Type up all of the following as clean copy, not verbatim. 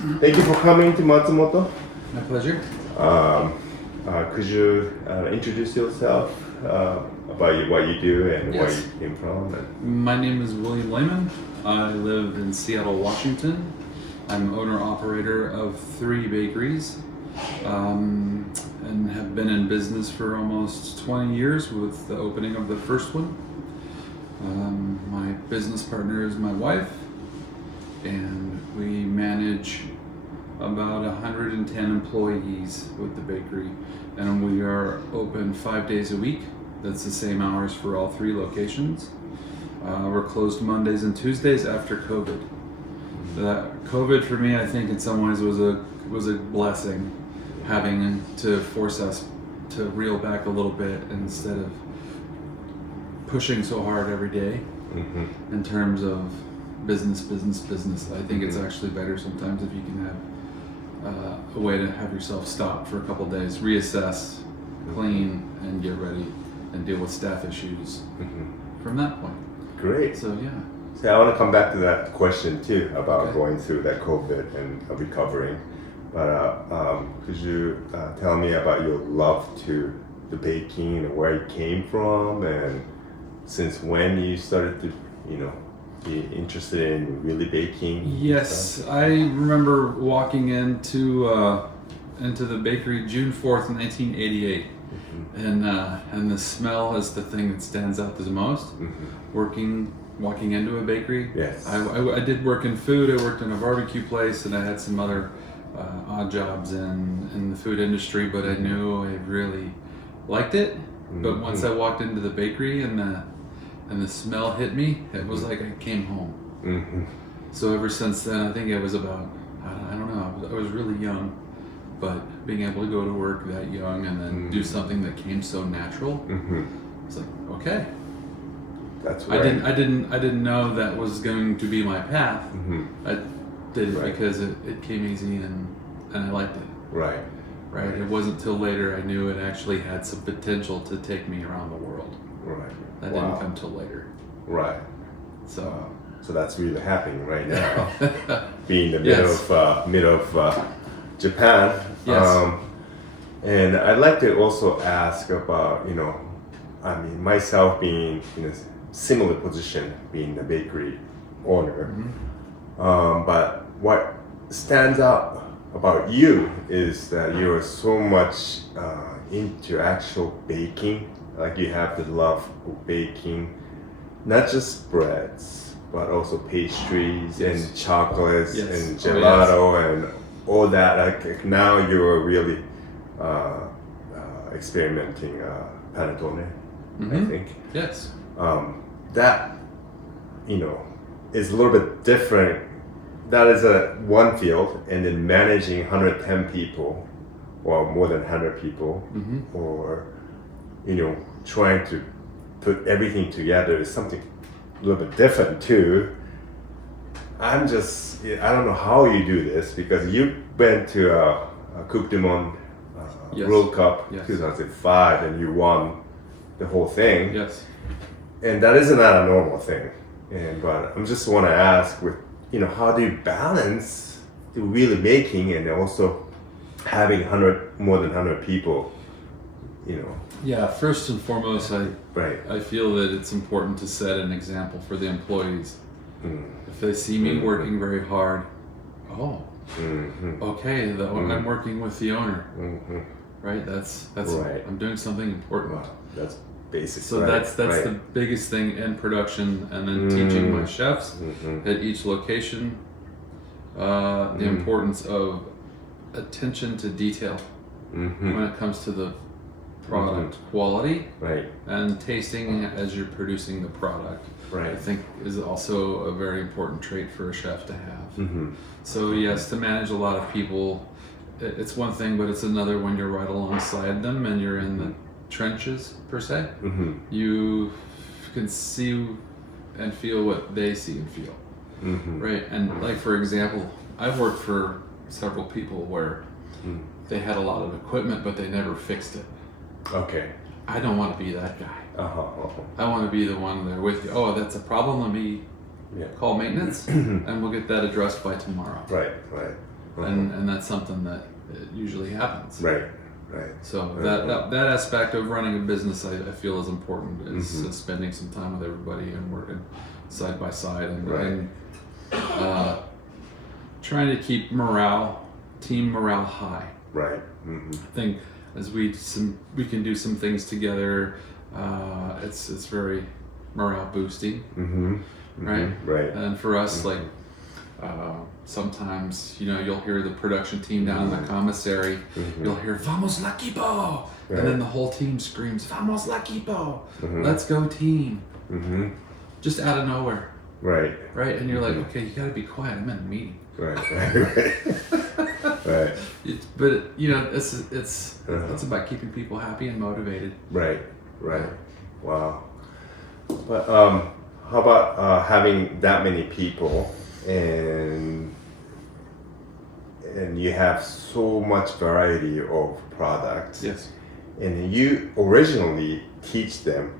Thank you for coming to Matsumoto. My pleasure. Could you introduce yourself about what you do and where Yes. you came from? My name is William Lehman. I live in Seattle, Washington. I'm owner-operator of 3 bakeries and have been in business for almost 20 years with the opening of the first one. My business partner is my wife, and we manage about 110 employees with the bakery, and we are open 5 days a week. That's the same hours for all 3 locations. We're closed Mondays and Tuesdays after COVID. That COVID for me, I think in some ways was a blessing, having to force us to reel back a little bit instead of pushing so hard every day in terms of business. I think it's actually better sometimes if you can have a way to have yourself stop for a couple of days, reassess, clean, and get ready and deal with staff issues from that point. Great. So yeah. So I want to come back to that question too about going through that COVID and recovering. But could you tell me about your love to the baking and where it came from, and since when you started to, be interested in really baking? Yes, I remember walking into the bakery June 4th, 1988, and the smell is the thing that stands out the most. Walking into a bakery. Yes. I did work in food. I worked in a barbecue place, and I had some other odd jobs in the food industry, but I knew I really liked it. But once I walked into the bakery and the smell hit me, it was like I came home. So ever since then, I think it was about, I don't know, I was really young, but being able to go to work that young and then do something that came so natural, it's like, okay. That's right. I didn't know that was going to be my path. I did it because it came easy and I liked it. Right. It wasn't till later I knew it actually had some potential to take me around the world. Right. That didn't come till later. Right. So So that's really happening right now, being in the middle of Japan. Yes. And I'd like to also ask about, myself being in a similar position, being a bakery owner. But what stands out about you is that you're so much into actual baking. Like you have the love of baking, not just breads, but also pastries and chocolates and gelato and all that. Like now you're really experimenting panettone, I think. yes. That, is a little bit different. That is one field, and then managing 110 people or more than 100 people, or, trying to put everything together is something a little bit different too. I don't know how you do this, because you went to a Coupe du Monde World Cup 2005 and you won the whole thing. Yes. And that is not a normal thing. But I just want to ask, with how do you balance the really baking and also having more than 100 people? Yeah. First and foremost, I feel that it's important to set an example for the employees. If they see me working very hard, okay, I'm working with the owner. Right. That's right. I'm doing something important. Wow, that's basic. So that's the biggest thing in production, and then teaching my chefs at each location the importance of attention to detail when it comes to the product quality and tasting as you're producing the product. I think is also a very important trait for a chef to have. So yes, to manage a lot of people, it's one thing, but it's another when you're right alongside them and you're in the trenches per se. You can see and feel what they see and feel. Right. And like, for example, I've worked for several people where they had a lot of equipment but they never fixed it. Okay. I don't want to be that guy. I want to be the one there with you. Oh, that's a problem. Let me call maintenance and we'll get that addressed by tomorrow. Right. and that's something that usually happens. Right. So that aspect of running a business, I feel is important. Is spending some time with everybody and working side by side and trying to keep team morale high. Right. I think as we can do some things together, it's very morale boosting. Right. Right. And for us, like sometimes you'll hear the production team down in the commissary. You'll hear "Vamos la equipo," and then the whole team screams "Vamos la equipo," let's go team. Just out of nowhere. Right. And you're like, okay, you got to be quiet. I'm in a meeting. Right. But it's about keeping people happy and motivated. Right. Wow. But how about having that many people and you have so much variety of products? Yes. And you originally teach them,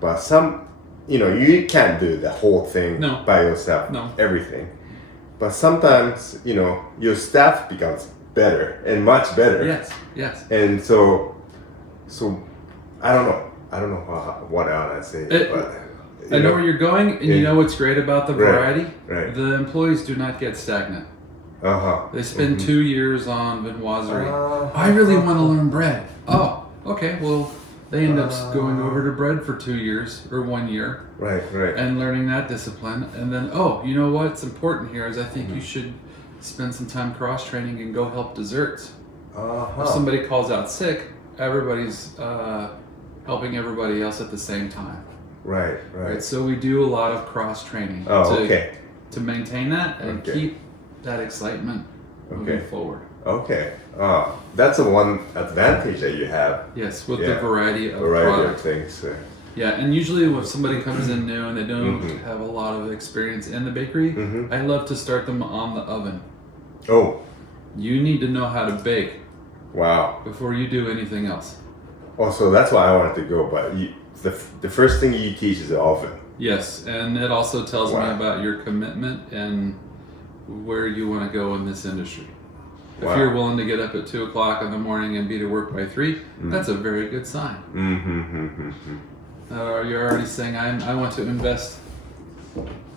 but some, you can't do the whole thing by yourself. No. Everything. But sometimes, your staff becomes better and much better. Yes. And so I don't know what else I say, but I know where you're going, and you know what's great about the variety? Right. The employees do not get stagnant. They spend 2 years on viennoiserie. I really want to learn bread. Oh, okay. Well, they end up going over to bread for 2 years or 1 year. Right. And learning that discipline. And then, you know what's important here is I think you should spend some time cross-training and go help desserts. If somebody calls out sick, everybody's helping everybody else at the same time. Right. So we do a lot of cross-training to maintain that and keep that excitement moving forward. Okay. That's the one advantage that you have. Yes, with the variety of products. Of things. Yeah, and usually if somebody comes in new and they don't have a lot of experience in the bakery, I love to start them on the oven. Oh. You need to know how to bake. Wow. Before you do anything else. Oh, so that's why I wanted to go, but the first thing you teach is the oven. Yes, and it also tells me about your commitment and where you want to go in this industry. If you're willing to get up at 2 o'clock in the morning and be to work by 3, that's a very good sign. You're already saying, I want to invest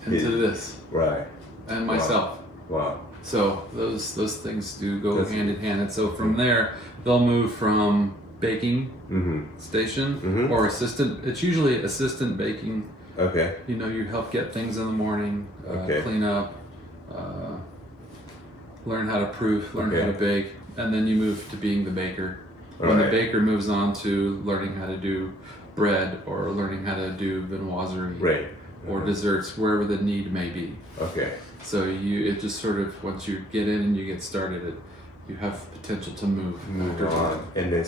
into this. Right. And myself. Wow. So those things do go hand in hand. And so from there, they'll move from baking station or assistant. It's usually assistant baking. Okay. You help get things in the morning, clean up, learn how to proof, learn how to bake, and then you move to being the baker. When the baker moves on to learning how to do bread or learning how to do viennoiserie or desserts, wherever the need may be. Okay. So it just sort of, once you get in and you get started, you have potential to move on. And then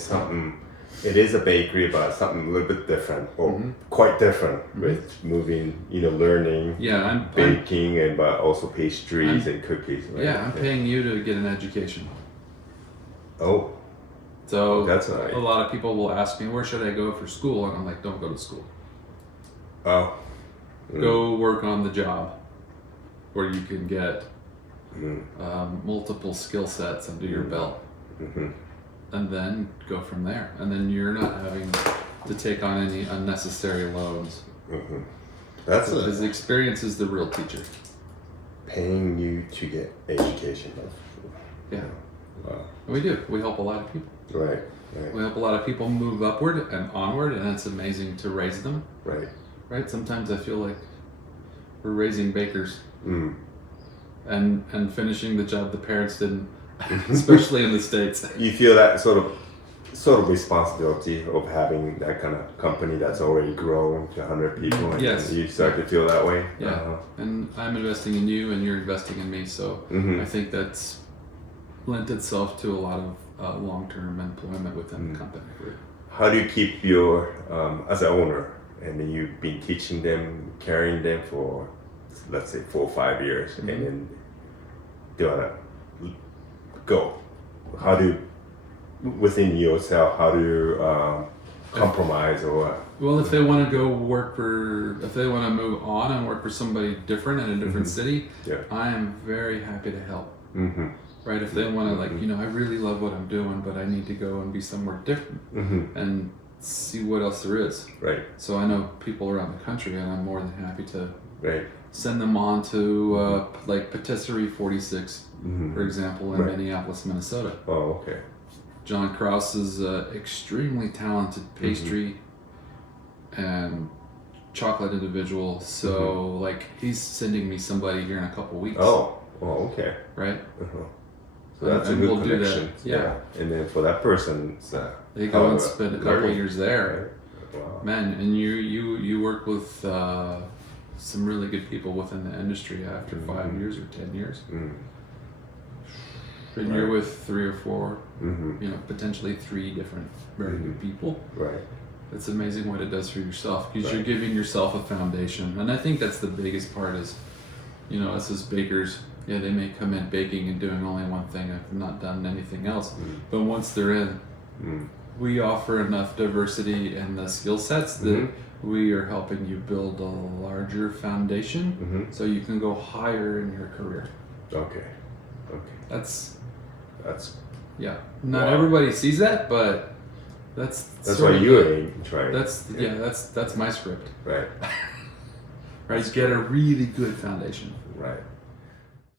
it is a bakery, but something a little bit different, or quite different with moving, learning, baking, but also pastries and cookies. Right? Yeah, I'm paying you to get an education. Oh. So that's nice. A lot of people will ask me, where should I go for school? And I'm like, don't go to school. Oh. Go work on the job where you can get multiple skill sets under your belt. And then go from there. And then you're not having to take on any unnecessary loans. Because the experience is the real teacher. Paying you to get education. Yeah. Wow. We do. We help a lot of people. Right. We help a lot of people move upward and onward, and it's amazing to raise them. Right. Sometimes I feel like we're raising bakers and finishing the job the parents didn't, especially in the States. You feel that sort of responsibility of having that kind of company that's already grown to 100 people. And you start to feel that way. Yeah. And I'm investing in you, and you're investing in me. So I think that's lent itself to a lot of long-term employment within the company. How do you keep your, as an owner, and then you've been teaching them, carrying them for, let's say, 4 or 5 years, and then they want to go. How do you, within yourself, how do you compromise or what? Well, if they want to go if they want to move on and work for somebody different in a different city, I am very happy to help. right? If they want to, like, you know, I really love what I'm doing, but I need to go and be somewhere different and see what else there is. Right. So I know people around the country, and I'm more than happy to Right. send them on to like Patisserie 46, for example, in Right. Minneapolis, Minnesota. Oh, okay. John Krause is an extremely talented pastry and chocolate individual. So like he's sending me somebody here in a couple weeks. Oh, okay. Right? So that's a And good we'll do that. connection. Yeah. And then for that person, it's They go and spend a couple years there. Right? Wow. Man, and you work with some really good people within the industry after 5 years or 10 years. And you're with 3 or 4, you know, potentially 3 different very good people. Right. It's amazing what it does for yourself, because you're giving yourself a foundation. And I think that's the biggest part is, you know, us as bakers, yeah, they may come in baking and doing only one thing, I've not done anything else. But once they're in, we offer enough diversity in the skill sets that we are helping you build a larger foundation so you can go higher in your career. Okay. That's Yeah. Not Wow. everybody sees that, but that's why you're trying. That's my script. Right. Right, get a really good foundation. Right.